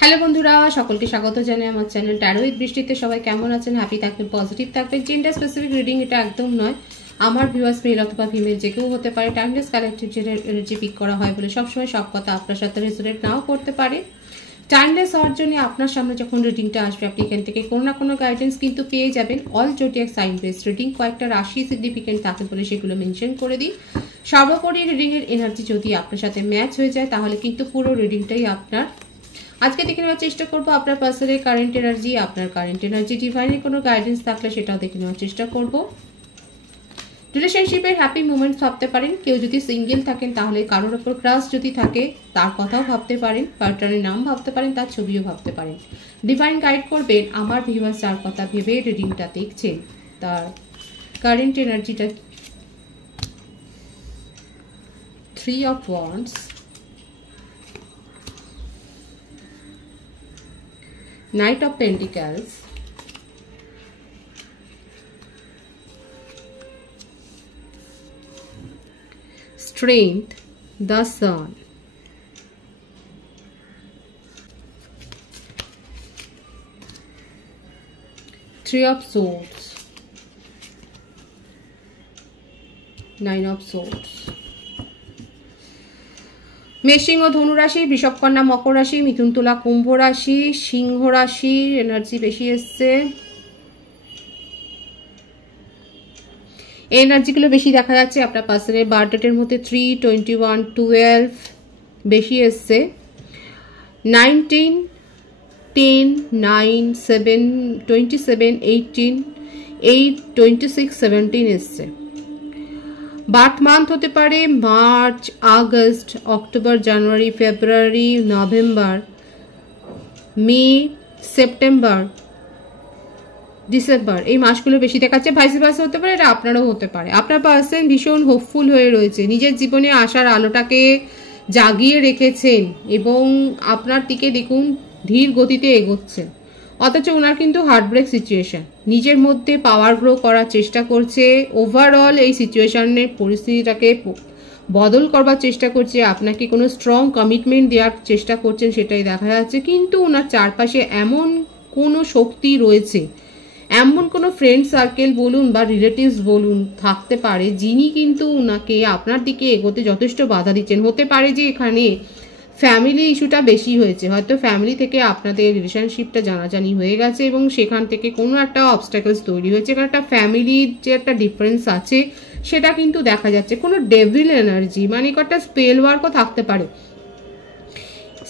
Hello বন্ধুরা, সকলকে স্বাগত জানাই আমার চ্যানেল ট্যারো উইথ বৃষ্টিতে। সবাই কেমন আছেন? হ্যাপি থাকবেন, পজিটিভ থাকবেন। জেন্ডার স্পেসিফিক রিডিং এটা একদম নয়। আমার ভিউয়ার্স মেল অথবা ফিমেল যে কেউ হতে পারে। টাইমলেস কালেক্টিভ এনার্জি পিক করা হয় বলে সবসময় সব কথা আপনার সাথে রেজোনেট নাও করতে পারে। টাইমলেস হওয়ার জন্য আপনার সামনে যখন রিডিংটা আসবে আপনি এখান থেকে কোনো না কোনো গাইডেন্স কিন্তু পেয়ে যাবেন। All zodiac sign base reading, কয়েকটা রাশি সিগনিফিকেন্ট থাকে বলে সেগুলো মেনশন করে দিই। সর্বোপরি রিডিংয়ের এনার্জি যদি আপনার সাথে ম্যাচ হয়ে যায় তাহলে কিন্তু পুরো রিডিংটাই আপনার। আজকে দেখে নেওয়ার চেষ্টা করবো আপনার পার্সনের কারেন্ট এনার্জি, আপনার কারেন্ট এনার্জি ডিভাইনের কোনো গাইডেন্স থাকলে সেটাও দেখে নেওয়ার চেষ্টা করবো। রিলেশনশিপের হ্যাপি মুভমেন্টস ভাবতে পারেন। কেউ যদি সিঙ্গেল থাকেন তাহলে কারোর ওপর ক্রাশ যদি থাকে তার কথাও ভাবতে পারেন, পার্টনারের নাম ভাবতে পারেন, তার ছবিও ভাবতে পারেন। ডিভাইন গাইড করবেন আমার ভিউয়ার্স যার কথা ভেবে রিডিংটা দেখছেন তার কারেন্ট এনার্জিটা। 3 of Wands, Knight of Pentacles, Strength, the Sun, Three of Swords, Nine of Swords। মেষিং ও ধনু রাশি, বৃষভ কন্যা মকর রাশি, মিথুন তুলা কুম্ভ রাশি, সিংহ রাশির এনার্জি বেশি এসছে। এই এনার্জিগুলো বেশি দেখা যাচ্ছে আপনার পার্সনের বার্থ ডেটের মধ্যে 3, 21, 12 বেশি এসছে। 19, 10, 9, 7, 27, 18, 8, 26, 17 এসছে। বার্থ মান্থ হতে পারে মার্চ, আগস্ট, অক্টোবর, জানুয়ারি, ফেব্রুয়ারি, নভেম্বর, মে, সেপ্টেম্বর, ডিসেম্বর, এই মাসগুলো বেশি দেখাচ্ছে। ভাইস ভার্সা হতে পারে, এটা আপনারও হতে পারে। আপনার পার্সন ভীষণ হোপফুল হয়ে রয়েছে, নিজের জীবনে আসার আলোটাকে জাগিয়ে রেখেছেন এবং আপনার দিকে দেখুন ধীর গতিতে এগোচ্ছেন। অথচ ওনার কিন্তু হার্টব্রেক সিচুয়েশন, নিজের মধ্যে পাওয়ার গ্রো করার চেষ্টা করছে। ওভারঅল এই সিচুয়েশনের পরিস্থিতিটাকে বদল করবার চেষ্টা করছে, আপনাকে কোনো স্ট্রং কমিটমেন্ট দেওয়ার চেষ্টা করছেন সেটাই দেখা যাচ্ছে। কিন্তু ওনার চারপাশে এমন কোনো শক্তি রয়েছে, এমন কোনো ফ্রেন্ড সার্কেল বলুন বা রিলেটিভস বলুন থাকতে পারে যিনি কিন্তু ওনাকে আপনার দিকে এগোতে যথেষ্ট বাধা দিচ্ছেন। হতে পারে যে এখানে ফ্যামিলি ইস্যুটা বেশি হয়েছে, হয়তো ফ্যামিলি থেকে আপনাদের রিলেশনশিপটা জানাজানি হয়ে গেছে এবং সেখান থেকে কোনো একটা অবস্টাকলস তৈরি হয়েছে। কারণ একটা ফ্যামিলির যে একটা ডিফারেন্স আছে সেটা কিন্তু দেখা যাচ্ছে। কোনো ডেভিল এনার্জি মানে একটা স্পেল ওয়ার্কও থাকতে পারে।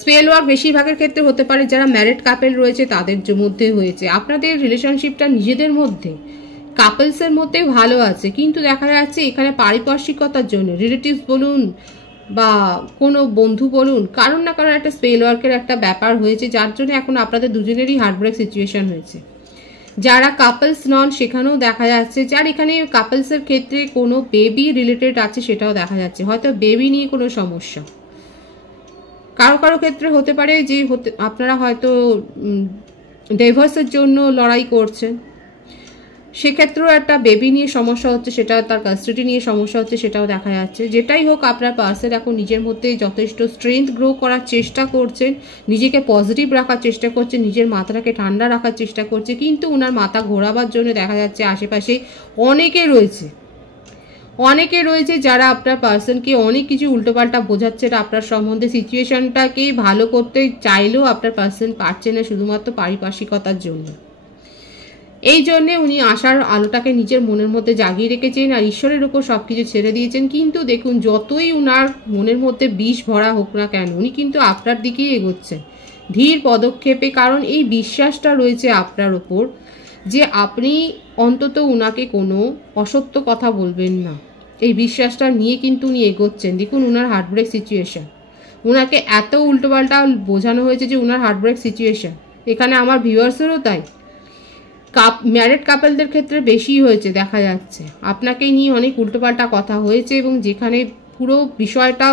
স্পেল ওয়ার্ক বেশিরভাগের ক্ষেত্রে হতে পারে যারা ম্যারিড কাপেল রয়েছে তাদের মধ্যে হয়েছে। আপনাদের রিলেশনশিপটা নিজেদের মধ্যে কাপলসের মধ্যে ভালো আছে, কিন্তু দেখা যাচ্ছে এখানে পারিপার্শ্বিকতার জন্য রিলেটিভস বলুন বা কোনো বন্ধু বলুন কারণ না কারণ একটা স্পেল ওয়ার্কের একটা ব্যাপার হয়েছে, যার জন্য এখন আপনাদের দুজনেরই হার্টব্রেক সিচুয়েশন হয়েছে। যারা কাপলস নন সেখানেও দেখা যাচ্ছে, যার এখানে কাপলসের ক্ষেত্রে কোনো বেবি রিলেটেড আছে সেটাও দেখা যাচ্ছে, হয়তো বেবি নিয়ে কোনো সমস্যা। কারো কারো ক্ষেত্রে হতে পারে যে আপনারা হয়তো ডিভোর্সের জন্য লড়াই করছেন, সেক্ষেত্রেও একটা বেবি নিয়ে সমস্যা হচ্ছে, সেটা তার কাস্টাডি নিয়ে সমস্যা হচ্ছে সেটাও দেখা যাচ্ছে। যেটাই হোক আপনার পার্সন এখন নিজের মধ্যে যথেষ্ট স্ট্রেংথ গ্রো করার চেষ্টা করছেন, নিজেকে পজিটিভ রাখার চেষ্টা করছেন, নিজের মাথাটাকে ঠান্ডা রাখার চেষ্টা করছে। কিন্তু ওনার মাথা ঘোরাবার জন্য দেখা যাচ্ছে আশেপাশে অনেকে রয়েছে যারা আপনার পার্সনকে অনেক কিছু উল্টোপাল্টা বোঝাচ্ছে আপনার সম্বন্ধে। সিচুয়েশনটাকে ভালো করতে চাইলেও আপনার পার্সন পারছে না শুধুমাত্র পারিপার্শ্বিকতার জন্য। এই জন্যে উনি আশার আলোটাকে নিজের মনের মধ্যে জাগিয়ে রেখেছেন আর ঈশ্বরের উপর সব কিছু ছেড়ে দিয়েছেন। কিন্তু দেখুন যতই উনার মনের মধ্যে বিষ ভরা হোক না কেন উনি কিন্তু আপনার দিকেই এগোচ্ছেন ধীর পদক্ষেপে। কারণ এই বিশ্বাসটা রয়েছে আপনার ওপর যে আপনি অন্তত উনাকে কোনো অসত্য কথা বলবেন না, এই বিশ্বাসটা নিয়ে কিন্তু উনি এগোচ্ছেন। দেখুন উনার হার্টব্রেক সিচুয়েশন, উনাকে এত উল্টোপাল্টা বোঝানো হয়েছে যে উনার হার্টব্রেক সিচুয়েশন। এখানে আমার ভিউয়ার্সেরও তাই, ম্যারিড কাপলদের ক্ষেত্রে বেশি হয়েছে দেখা যাচ্ছে। আপনাকে নিয়ে অনেক উল্টোপাল্টা কথা হয়েছে এবং যেখানে পুরো বিষয়টা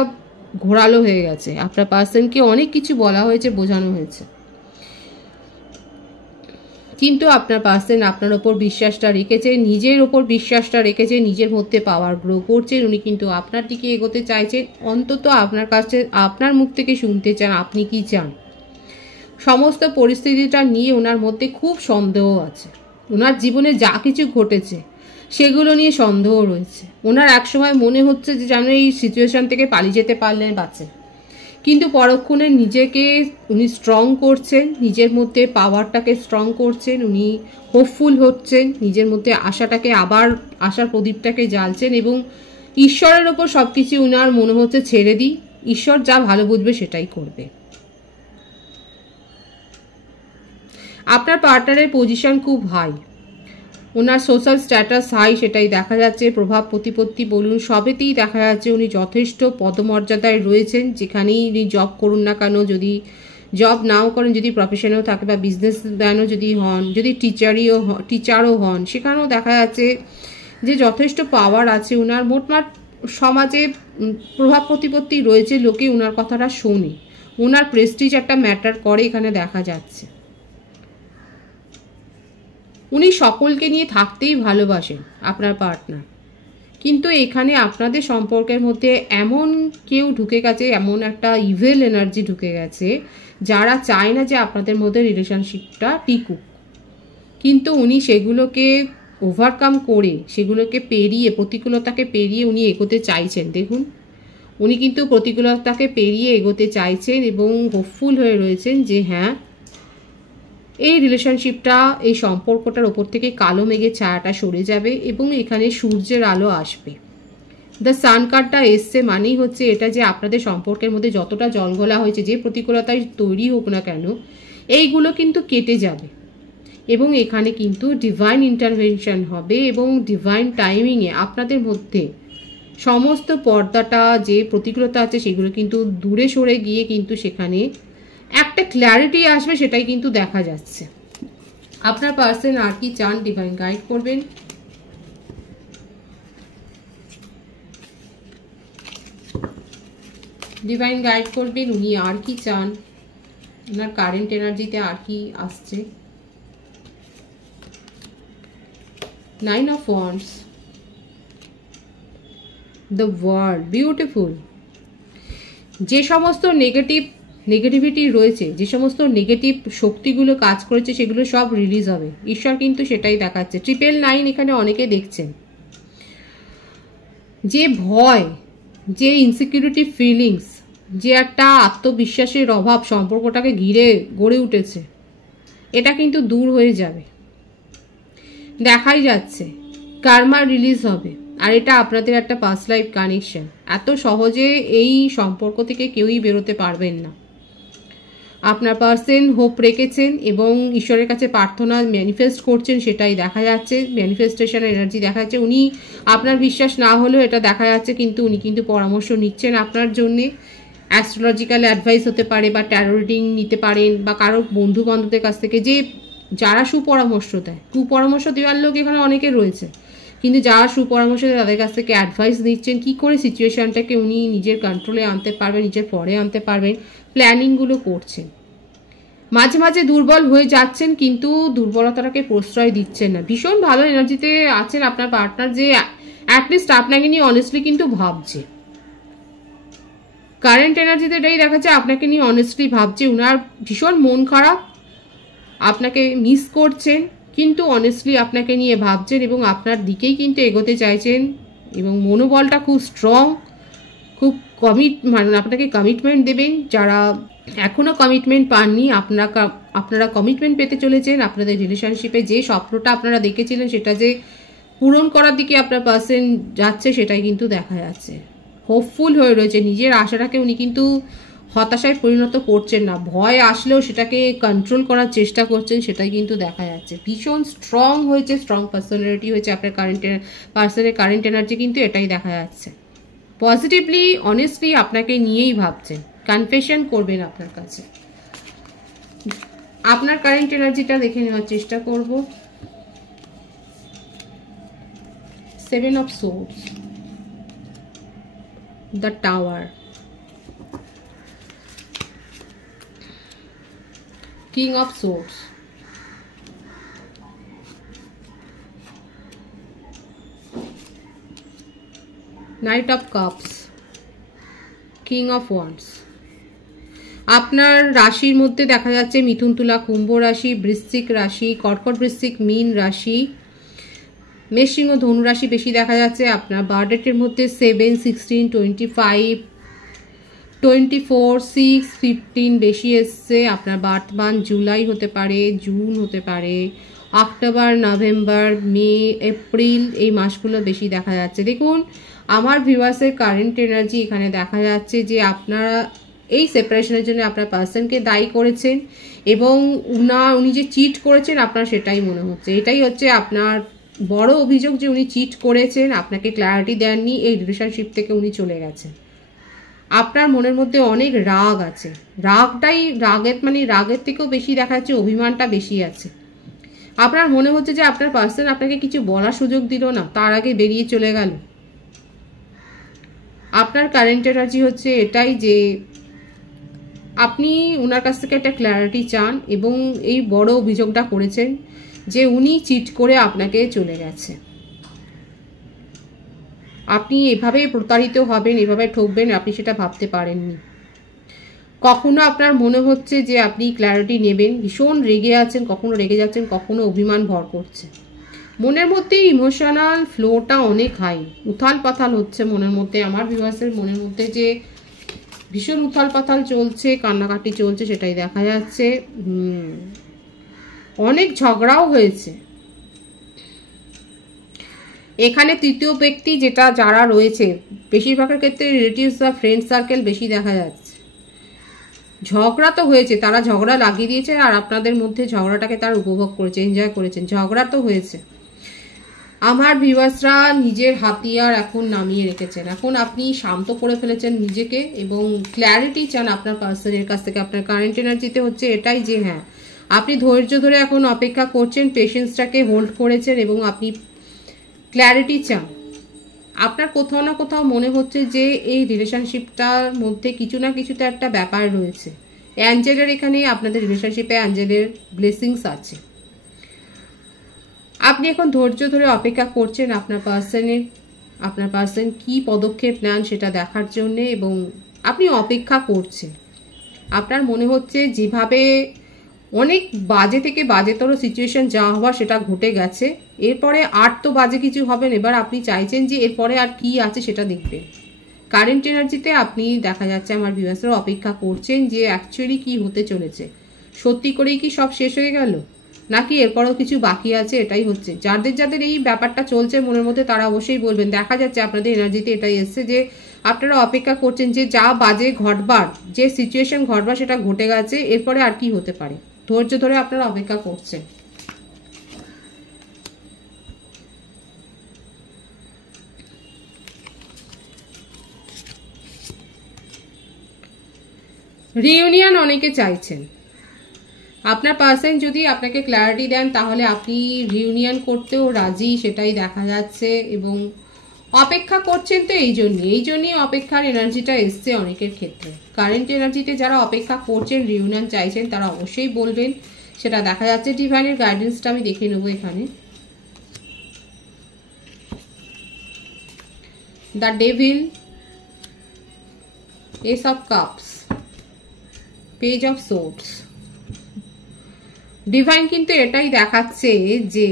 ঘোরালো হয়ে গেছে, আপনার পার্সনকে অনেক কিছু বলা হয়েছে, বোঝানো হয়েছে। কিন্তু আপনার পার্সন আপনার ওপর বিশ্বাসটা রেখেছে, নিজের ওপর বিশ্বাসটা রেখেছে, নিজের মধ্যে পাওয়ার গ্রো করছেন। উনি কিন্তু আপনার দিকে এগোতে চাইছেন, অন্তত আপনার কাছে আপনার মুখ থেকে শুনতে চান আপনি কি চান। সমস্ত পরিস্থিতিটা নিয়ে ওনার মধ্যে খুব সন্দেহ আছে। ওনার জীবনে যা কিছু ঘটেছে সেগুলো নিয়ে সন্দেহ রয়েছে। ওনার একসময় মনে হচ্ছে যে যেন এই সিচুয়েশন থেকে পালিয়ে যেতে পারলেন বাঁচে, কিন্তু পরক্ষণে নিজেকে উনি স্ট্রং করছেন, নিজের মধ্যে পাওয়ারটাকে স্ট্রং করছেন, উনি হোপফুল হচ্ছেন, নিজের মধ্যে আশাটাকে আবার আশার প্রদীপটাকে জ্বালছেন এবং ঈশ্বরের ওপর সব কিছু উনার মনে হচ্ছে ছেড়ে দিই, ঈশ্বর যা ভালো বুঝবে সেটাই করবে। আপনার পার্টনারের পজিশন খুব হাই, ওনার সোশ্যাল স্ট্যাটাস হাই, সেটাই দেখা যাচ্ছে। প্রভাব প্রতিপত্তি বলুন সবেতেই দেখা যাচ্ছে উনি যথেষ্ট পদমর্যাদায় রয়েছেন। যেখানেই উনি জব করুন না কেন, যদি জব নাও করেন, যদি প্রফেশনেও থাকে বা বিজনেস ম্যানও যদি হন, যদি টিচারও হন, সেখানেও দেখা যাচ্ছে যে যথেষ্ট পাওয়ার আছে উনার। মোটমাট সমাজে প্রভাব প্রতিপত্তি রয়েছে, লোকে উনার কথাটা শোনে, ওনার প্রেস্টিজ একটা ম্যাটার করে এখানে দেখা যাচ্ছে। উনি সকলকে নিয়ে থাকতেই ভালোবাসেন আপনার পার্টনার, কিন্তু এখানে আপনাদের সম্পর্কের মধ্যে এমন কেউ ঢুকে গেছে, এমন একটা ইভেল এনার্জি ঢুকে গেছে যারা চায় না যে আপনাদের মধ্যে রিলেশনশিপটা টিকুক, কিন্তু উনি সেগুলোকে ওভারকাম করে, সেগুলোকে পেরিয়ে, প্রতিকূলতাকে পেরিয়ে উনি এগোতে চাইছেন। দেখুন উনি কিন্তু প্রতিকূলতাকে পেরিয়ে এগোতে চাইছেন এবং হোপফুল হয়ে রয়েছেন যে হ্যাঁ, এই রিলেশনশিপটা, এই সম্পর্কটার ওপর থেকে কালো মেঘের ছায়াটা সরে যাবে এবং এখানে সূর্যের আলো আসবে। দ্য সান কার্ডটা এসছে মানেই হচ্ছে এটা যে আপনাদের সম্পর্কের মধ্যে যতটা জলঘোলা হয়েছে, যে প্রতিকূলতায় তৈরি হোক না কেন, এইগুলো কিন্তু কেটে যাবে এবং এখানে কিন্তু ডিভাইন ইন্টারভেনশন হবে এবং ডিভাইন টাইমিংয়ে আপনাদের মধ্যে সমস্ত পর্দাটা, যে প্রতিকূলতা আছে, সেগুলো কিন্তু দূরে সরে গিয়ে কিন্তু সেখানে একটা ক্ল্যারিটি আসবে, সেটাই কিন্তু দেখা যাচ্ছে। আপনার পার্সন আর কি চান, ডিভাইন গাইড করবেন। ডিভাইন গাইড করবেন, উনি আর কি চান, ওনার কারেন্ট এনার্জিতে আর কি আসছে। 9 of Wands, the World, beautiful. যে সমস্ত নেগেটিভিটি রয়েছে, যে সমস্ত নেগেটিভ শক্তিগুলো কাজ করেছে, সেগুলো সব রিলিজ হবে। ঈশ্বর কিন্তু সেটাই দেখাচ্ছে। 999 এখানে অনেকে দেখছেন। যে ভয়, যে ইনসিকিউরিটি ফিলিংস, যে একটা আত্মবিশ্বাসের অভাব সম্পর্কটাকে ঘিরে গড়ে উঠেছে, এটা কিন্তু দূর হয়ে যাবে, দেখাই যাচ্ছে। কার্মা রিলিজ হবে, আর এটা আপনাদের একটা পাস্ট লাইফ কানেকশন। এত সহজে এই সম্পর্ক থেকে কেউই বেরোতে পারবেন না। আপনার পার্সন হোপ রেখেছেন এবং ঈশ্বরের কাছে প্রার্থনা ম্যানিফেস্ট করছেন, সেটাই দেখা যাচ্ছে। ম্যানিফেস্টেশনের এনার্জি দেখা যাচ্ছে। উনি, আপনার বিশ্বাস না হলেও এটা দেখা যাচ্ছে, কিন্তু উনি কিন্তু পরামর্শ নিচ্ছেন আপনার জন্যে। অ্যাস্ট্রোলজিক্যাল অ্যাডভাইস হতে পারে বা ট্যারো রিডিং নিতে পারেন, বা কারো বন্ধু বান্ধবদের কাছ থেকে যে যারা সুপরামর্শ দেয়। কুপরামর্শ দেওয়ার লোক এখানে অনেকে রয়েছে, কিন্তু যারা সুপরামর্শ দেয় তাদের কাছ থেকে অ্যাডভাইস নিচ্ছেন কী করে সিচুয়েশনটাকে উনি নিজের কন্ট্রোলে আনতে পারবেন, নিজের পরে আনতে পারবেন, প্ল্যানিংগুলো করছেন। মাঝে মাঝে দুর্বল হয়ে যাচ্ছেন, কিন্তু দুর্বলতাটাকে প্রশ্রয় দিচ্ছেন না। ভীষণ ভালো এনার্জিতে আছেন আপনার পার্টনার, যে অ্যাটলিস্ট আপনাকে নিয়ে অনেস্টলি কিন্তু ভাবছে। কারেন্ট এনার্জিতে এটাই দেখাচ্ছে, আপনাকে নিয়ে অনেস্টলি ভাবছে। উনার ভীষণ মন খারাপ, আপনাকে মিস করছেন, কিন্তু অনেস্টলি আপনাকে নিয়ে ভাবছেন এবং আপনার দিকেই কিন্তু এগোতে চাইছেন এবং মনোবলটা খুব স্ট্রং, খুব মানে আপনাকে কমিটমেন্ট দেবেন। যারা এখনও কমিটমেন্ট পাননি, আপনারা কমিটমেন্ট পেতে চলেছেন। আপনাদের রিলেশনশিপে যে স্বপ্নটা আপনারা দেখেছিলেন সেটা যে পূরণ করার দিকে আপনার পার্সন যাচ্ছে, সেটাই কিন্তু দেখা যাচ্ছে। হোপফুল হয়ে রয়েছে, নিজের আশাটাকে উনি কিন্তু হতাশায় পরিণত করছেন না। ভয় আসলেও সেটাকে কন্ট্রোল করার চেষ্টা করছেন, সেটাই কিন্তু দেখা যাচ্ছে। ভীষণ স্ট্রং হয়েছে, স্ট্রং পার্সোনালিটি হয়েছে আপনার পার্সনের কারেন্ট এনার্জি কিন্তু এটাই দেখা যাচ্ছে। পজিটিভলি অনেস্টলি আপনাকে নিয়েই ভাবছেন, কনফেশন করবেন আপনার কাছে। আপনার কারেন্ট এনার্জিটা দেখে নেওয়ার চেষ্টা করব। 7 of Swords, the Tower, King of Swords, Knight of Cups, King of Wands। আপনার রাশির মধ্যে দেখা যাচ্ছে মিথুন, তুলা, কুম্ভ রাশি, বৃশ্চিক রাশি, কর্কট, বৃশ্চিক, মীন রাশি, মেষ, সিংহ, ধনু রাশি বেশি দেখা যাচ্ছে। আপনার বার্থ ডেটের মধ্যে 7, 16, 25, 24, 6, 15 বেশি এসছে। আপনার বার্থ মান্থ জুলাই হতে পারে, জুন হতে পারে, অক্টোবর, নভেম্বর, মে, এপ্রিল, এই মাসগুলো বেশি দেখা যাচ্ছে। দেখুন আমার ভিউয়ার্সের কারেন্ট এনার্জি এখানে দেখা যাচ্ছে যে আপনারা এই সেপারেশনের জন্য আপনার পার্সনকে দায়ী করেছেন এবং উনি যে চিট করেছেন আপনার সেটাই মনে হচ্ছে। এটাই হচ্ছে আপনার বড় অভিযোগ যে উনি চিট করেছেন, আপনাকে ক্ল্যারিটি দেননি, এই রিলেশনশিপ থেকে উনি চলে গেছেন। আপনার মনের মধ্যে অনেক রাগ আছে, রাগের থেকেও বেশি দেখা যাচ্ছে অভিমানটা বেশি আছে। আপনার মনে হচ্ছে যে আপনার পার্সন আপনাকে কিছু বলার সুযোগ দিল না, তার আগে বেরিয়ে চলে গেল। আপনার কারেন্ট এনার্জি হচ্ছে এটাই যে আপনি ওনার কাছ থেকে একটা ক্ল্যারিটি চান এবং এই বড় অভিযোগটা করেছেন যে উনি চিট করে আপনাকে চলে গেছে। আপনি এভাবে প্রতারিত হবেন, এভাবে ঠকবেন, আপনি সেটা ভাবতে পারেননি। কখনো আপনার মনে হচ্ছে যে আপনি ক্ল্যারিটি নেবেন, ভীষণ রেগে আছেন, কখনো রেগে যাচ্ছেন, কখনো অভিমান ভর করছে। মনের মধ্যে ইমোশনাল ফ্লোটা অনেক হাই, উথাল পাথাল হচ্ছে মনের মধ্যে। আমার ভিউয়ার্সের মনের মধ্যে যে ভীষণ উথাল পাথাল চলছে, কান্নাকাটি চলছে, সেটাই দেখা যাচ্ছে। অনেক ঝগড়াও হয়েছে এখানে। তৃতীয় ব্যক্তি যারা রয়েছে বেশিরভাগের ক্ষেত্রে রিলেটিভস বা ফ্রেন্ড সার্কেল বেশি দেখা যাচ্ছে। ঝগড়া তো হয়েছে, তারা ঝগড়া লাগিয়ে দিয়েছে আর আপনাদের মধ্যে ঝগড়াটাকে তারা উপভোগ করেছে, এনজয় করেছেন। ঝগড়া তো হয়েছে। আমার ভিউয়ার্সরা নিজের হাতিয়ার এখন নামিয়ে রেখেছেন, এখন আপনি শান্ত করে ফেলেছেন নিজেকে এবং ক্ল্যারিটি চান আপনার পার্সনের কাছ থেকে। আপনার কারেন্ট এনার্জিতে হচ্ছে এটাই যে হ্যাঁ, আপনি ধৈর্য ধরে এখন অপেক্ষা করছেন, পেশেন্সটাকে হোল্ড করেছেন এবং আপনি ক্ল্যারিটি চান। আপনার কোথাও না কোথাও মনে হচ্ছে যে এই রিলেশনশিপটার মধ্যে কিছু না কিছুতে একটা ব্যাপার রয়েছে। অ্যাঞ্জেলের এখানে আপনাদের রিলেশনশিপে অ্যাঞ্জেলের ব্লেসিংস আছে। আপনি এখন ধৈর্য ধরে অপেক্ষা করছেন আপনার পার্সন কি পদক্ষেপ নেন সেটা দেখার জন্য এবং আপনি অপেক্ষা করছেন। আপনার মনে হচ্ছে যেভাবে অনেক বাজে থেকে বাজেতর সিচুয়েশন যা হওয়ার সেটা ঘটে গেছে, এরপরে আর তো বাজে কিছু হবে না। এবার আপনি চাইছেন যে এরপরে আর কি আছে সেটা দেখবেন। কারেন্ট এনার্জিতে আপনি দেখা যাচ্ছে আমার ভিউয়ার্সরা অপেক্ষা করছেন যে অ্যাকচুয়ালি কি হতে চলেছে। সত্যি করেই কি সব শেষ হয়ে গেল নাকি এরপরেও কিছু বাকি আছে, এটাই হচ্ছে। যাদের এই ব্যাপারটা চলছে মনের মধ্যে তারা অবশ্যই বলবেন। দেখা যাচ্ছে আপনাদের এনার্জিতে এটাই এসছে যে আপনারা অপেক্ষা করছেন যে যা বাজে ঘটবার, যে সিচুয়েশন ঘটবার সেটা ঘটে গেছে, এরপরে আর কি হতে পারে। ধৈর্য ধরে আপনারা অপেক্ষা করছেন। রিউনিয়ন অনেকে চাইছেন। আপনার পার্সন যদি আপনাকে ক্ল্যারিটি দেন তাহলে আপনি রিউনিয়ন করতেও রাজি, সেটাই দেখা যাচ্ছে। এবং অপেক্ষা করছেন তো এই জন্যই অপেক্ষার এনার্জিটা এসছে অনেকের ক্ষেত্রে। কারেন্ট এনার্জিতে যারা অপেক্ষা করছেন, রিউনিয়ন চাইছেন, তারা অবশ্যই বলবেন, সেটা দেখা যাচ্ছে। ডিভাইনের গাইডেন্সটা আমি দেখে নেবো এখানে। The devil, S of cups, page of swords. Divine কিন্তু এটাই দেখাচ্ছে যে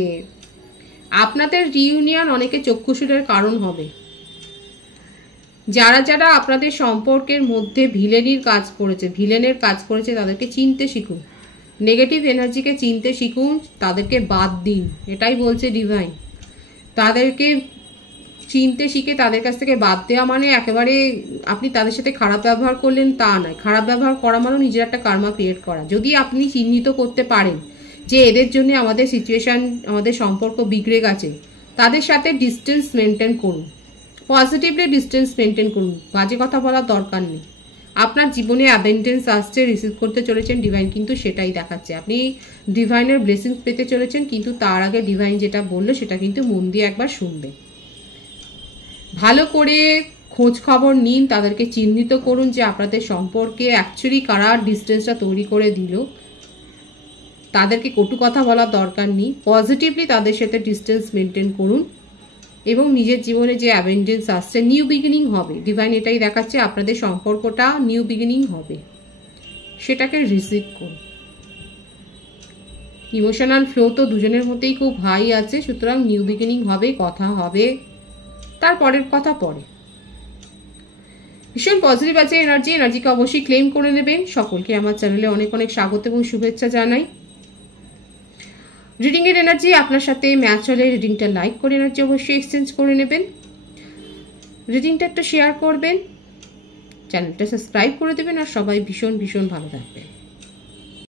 আপনাদের রিউনিয়ন অনেকে চক্ষুষুরের কারণ হবে। যারা আপনাদের সম্পর্কের মধ্যে ভিলেনের কাজ করেছে তাদেরকে চিনতে শিখুন। নেগেটিভ এনার্জিকে চিনতে শিখুন, তাদেরকে বাদ দিন, এটাই বলছে ডিভাইন। তাদেরকে চিনতে শিখে তাদের কাছ থেকে বাদ দেওয়া মানে একেবারে আপনি তাদের সাথে খারাপ ব্যবহার করলেন তা নয়। খারাপ ব্যবহার করা মানে নিজের একটা কার্মা ক্রিয়েট করা। যদি আপনি চিহ্নিত করতে পারেন যে এদের জন্য আমাদের সিচুয়েশন, আমাদের সম্পর্ক বিগড়ে গেছে, তাদের সাথে ডিস্টেন্স মেনটেন করুন, পজিটিভলি ডিস্টেন্স মেনটেন করুন। বাজে কথা বলার দরকার নেই। আপনার জীবনে অ্যাবেন্ডেন্স আসছে, রিসিভ করতে চলেছেন। ডিভাইন কিন্তু সেটাই দেখাচ্ছে। আপনি ডিভাইনের ব্লেসিংস পেতে চলেছেন, কিন্তু তার আগে ডিভাইন যেটা বললো সেটা কিন্তু মন দিয়ে একবার শুনবে। ভালো করে খোঁজ খবর নিন, তাদেরকে চিহ্নিত করুন যে আপনাদের সম্পর্কে অ্যাকচুয়ালি কারা ডিস্টেন্সটা তৈরি করে দিল। তাদেরকে কটু কথা বলার দরকার নেই, পজিটিভলি তাদের সাথে ডিস্টেন্স মেনটেন করুন এবং নিজের জীবনে যে অ্যাবেন্ডেন্স আসছে, নিউ বিগিনিং হবে। ডিভাইন এটাই দেখাচ্ছে, আপনাদের সম্পর্কটা নিউ বিগিনিং হবে। সেটাকে রিসিভ করুন। ইমোশনাল ফ্লো তো দুজনের মধ্যেই খুব হাই আছে, সুতরাং নিউ বিগিনিং হবে, কথা হবে, তারপরের কথা পরে। ভীষণ পজিটিভ আছে এনার্জিকে অবশ্যই ক্লেম করে নেবেন। সকলকে আমার চ্যানেলে অনেক অনেক স্বাগত এবং শুভেচ্ছা জানাই। রিডিং এর এনার্জি আপনার সাথে ম্যাচ হলে রিডিংটা লাইক করে এনার্জি অবশ্যই এক্সচেঞ্জ করে নেবেন, রিডিংটা একটু শেয়ার করবেন, চ্যানেলটা সাবস্ক্রাইব করে দেবেন, আর সবাই ভীষণ ভীষণ ভালো থাকবেন।